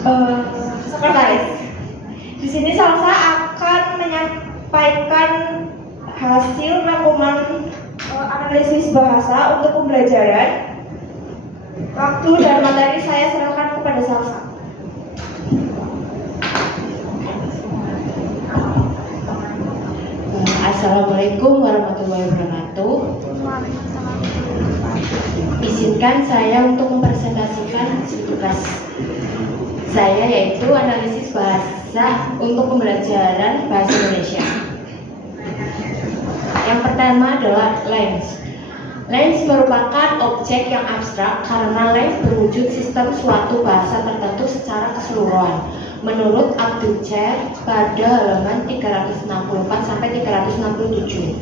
Sekretaris. Di sini Salsa akan menyampaikan hasil rangkuman analisis bahasa untuk pembelajaran. Waktu dan materi saya serahkan kepada Salsa. Assalamualaikum warahmatullahi wabarakatuh. Izinkan saya untuk mempresentasikan hasil tugas saya, yaitu analisis bahasa untuk pembelajaran bahasa Indonesia. Yang pertama adalah lens. Lens merupakan objek yang abstrak karena lens berwujud sistem suatu bahasa tertentu secara keseluruhan. Menurut Abdul Chair pada halaman 364-367,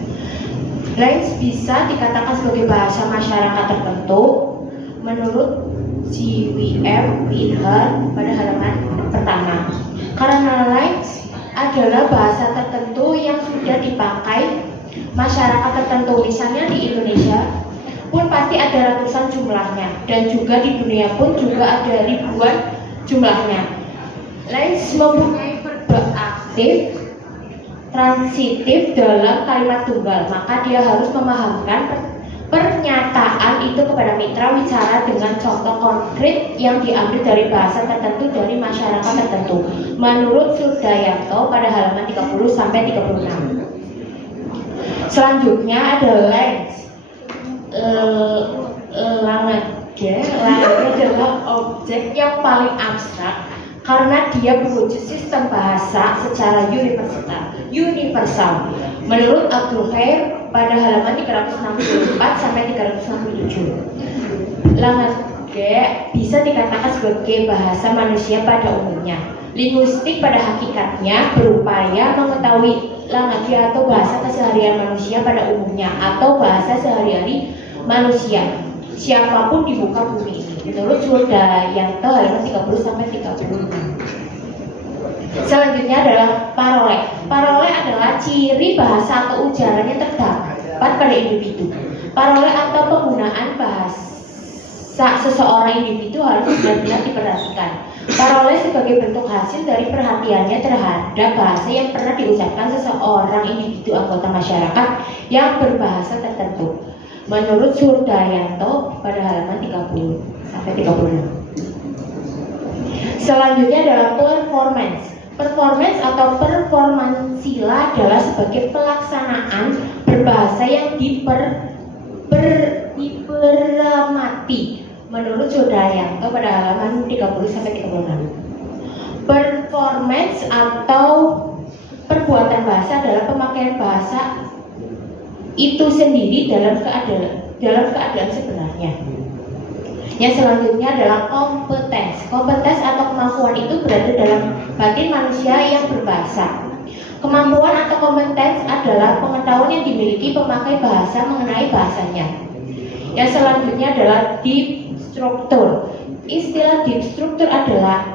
lens bisa dikatakan sebagai bahasa masyarakat tertentu. Menurut GWM Pinhar pada halaman pertama, karena lens adalah bahasa tertentu yang sudah dipakai masyarakat tertentu. Misalnya di Indonesia pun pasti ada ratusan jumlahnya, dan juga di dunia pun juga ada ribuan jumlahnya. Lens mempunyai verba aktif transitif dalam kalimat tunggal, maka dia harus memahamkan pernyataan itu kepada mitra wicara dengan contoh konkret yang diambil dari bahasa tertentu dari masyarakat tertentu. Menurut Sudayanto pada halaman 30-36. Selanjutnya ada lens. Lange adalah objek yang paling abstrak karena dia berwujud sistem bahasa secara universal. Menurut Abdul Khair pada halaman 364-367, lange bisa dikatakan sebagai bahasa manusia pada umumnya. Linguistik pada hakikatnya berupaya mengetahui lange atau bahasa keseharian manusia pada umumnya atau bahasa sehari-hari manusia siapapun di muka bumi ini. Menurut Sudayanto halaman 30-36. Selanjutnya adalah parole. Parole adalah ciri bahasa atau ujaran yang terdapat pada individu. Parole atau penggunaan bahasa seseorang individu harus benar-benar diperhatikan. Parole sebagai bentuk hasil dari perhatiannya terhadap bahasa yang pernah diucapkan seseorang individu anggota masyarakat yang berbahasa tertentu. Menurut Sudayanto pada halaman 30-36. Selanjutnya adalah performance. Performance atau performansila adalah sebagai pelaksanaan berbahasa yang diperamati. Menurut Sudayanto pada halaman 30-36. Performance atau perbuatan bahasa adalah pemakaian bahasa itu sendiri dalam keadaan sebenarnya. Yang selanjutnya adalah kompetens. Kompetens atau kemampuan itu berada dalam batin manusia yang berbahasa. Kemampuan atau kompetens adalah pengetahuan yang dimiliki pemakai bahasa mengenai bahasanya. Yang selanjutnya adalah deep structure. Istilah deep structure adalah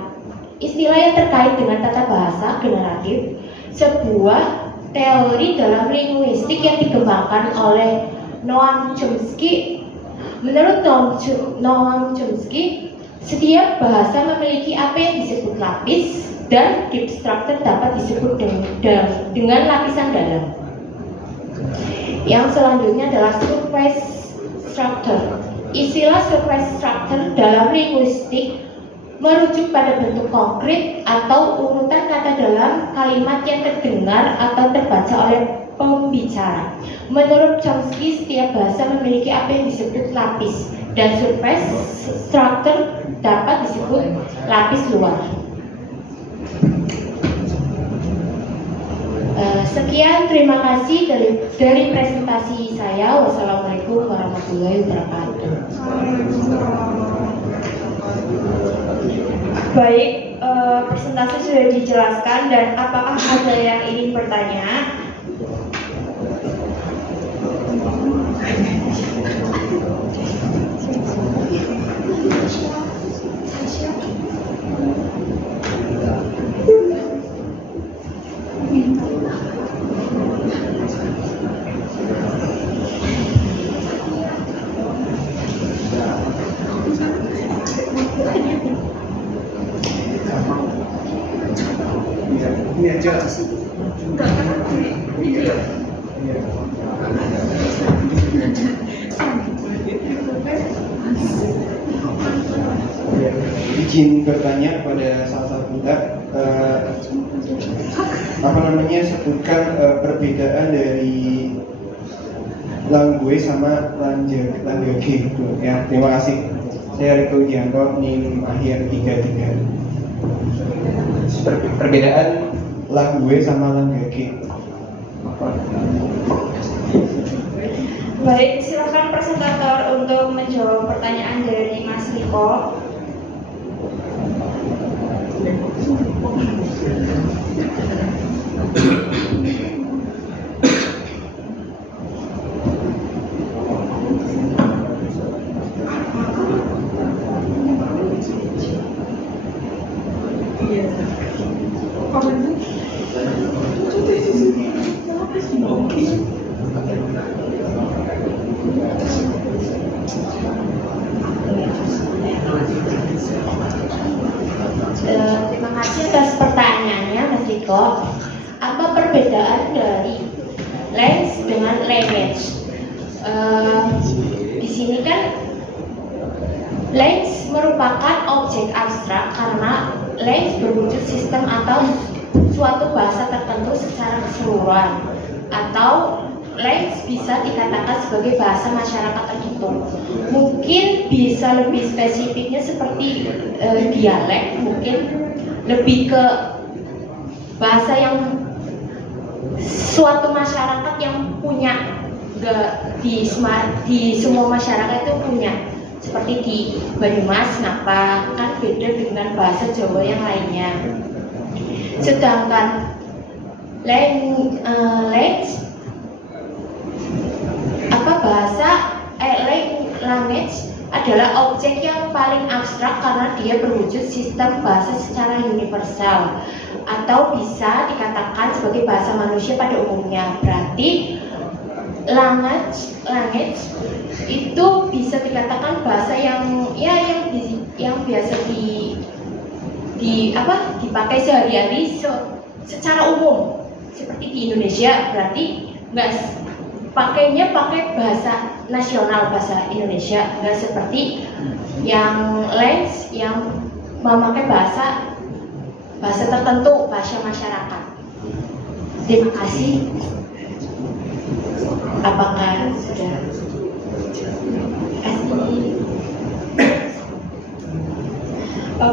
istilah yang terkait dengan tata bahasa generatif, sebuah teori dalam linguistik yang dikembangkan oleh Noam Chomsky. Menurut Noam Chomsky, setiap bahasa memiliki apa yang disebut lapis, dan deep structure dapat disebut dengan lapisan dalam. Yang selanjutnya adalah surface structure. Istilah surface structure dalam linguistik merujuk pada bentuk konkret atau urutan kata dalam kalimat yang terdengar atau terbaca oleh pembicara. Menurut Chomsky, setiap bahasa memiliki apa yang disebut lapis, dan surface structure dapat disebut lapis luar. Sekian, terima kasih dari presentasi saya. Wassalamualaikum warahmatullahi wabarakatuh. Baik, presentasi sudah dijelaskan, dan apakah ada yang ingin bertanya? Ini aja. Izin bertanya pada salah satu pihak, sebutkan perbedaan dari Langgue sama Langgege gitu ya. Terima kasih. Saya Riko Gianto, NIM akhir 33. Perbedaan Langgue sama Langgege. Baik, silakan presentator untuk menjawab pertanyaan dari Mas Riko. Terima kasih atas pertanyaannya, Mas Riko. Apa perbedaan dari lens dengan lineage? Di sini kan lens merupakan objek abstrak karena lens berwujud sistem atau suatu bahasa tertentu secara keseluruhan, atau lens bisa dikatakan sebagai bahasa masyarakat tertentu. Mungkin bisa lebih spesifiknya seperti dialek, mungkin lebih ke bahasa yang suatu masyarakat yang punya, di semua masyarakat itu punya. Seperti di Banyumas, Napa kan beda dengan bahasa Jawa yang lainnya. Sedangkan language language adalah objek yang paling abstrak karena dia berwujud sistem bahasa secara universal atau bisa dikatakan sebagai bahasa manusia pada umumnya. Berarti language itu bisa dikatakan bahasa yang biasa dipakai sehari-hari secara umum seperti di Indonesia. Berarti pakai bahasa nasional, bahasa Indonesia, nggak seperti yang lens yang memakai bahasa tertentu, bahasa masyarakat. Terima kasih. Apakah sudah?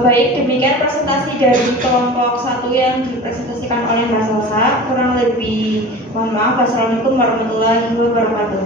Baik, demikian presentasi dari kelompok 1 yang dipresentasikan oleh Mbak Salsa. Kurang lebih mohon maaf. Wassalamualaikum warahmatullahi wabarakatuh.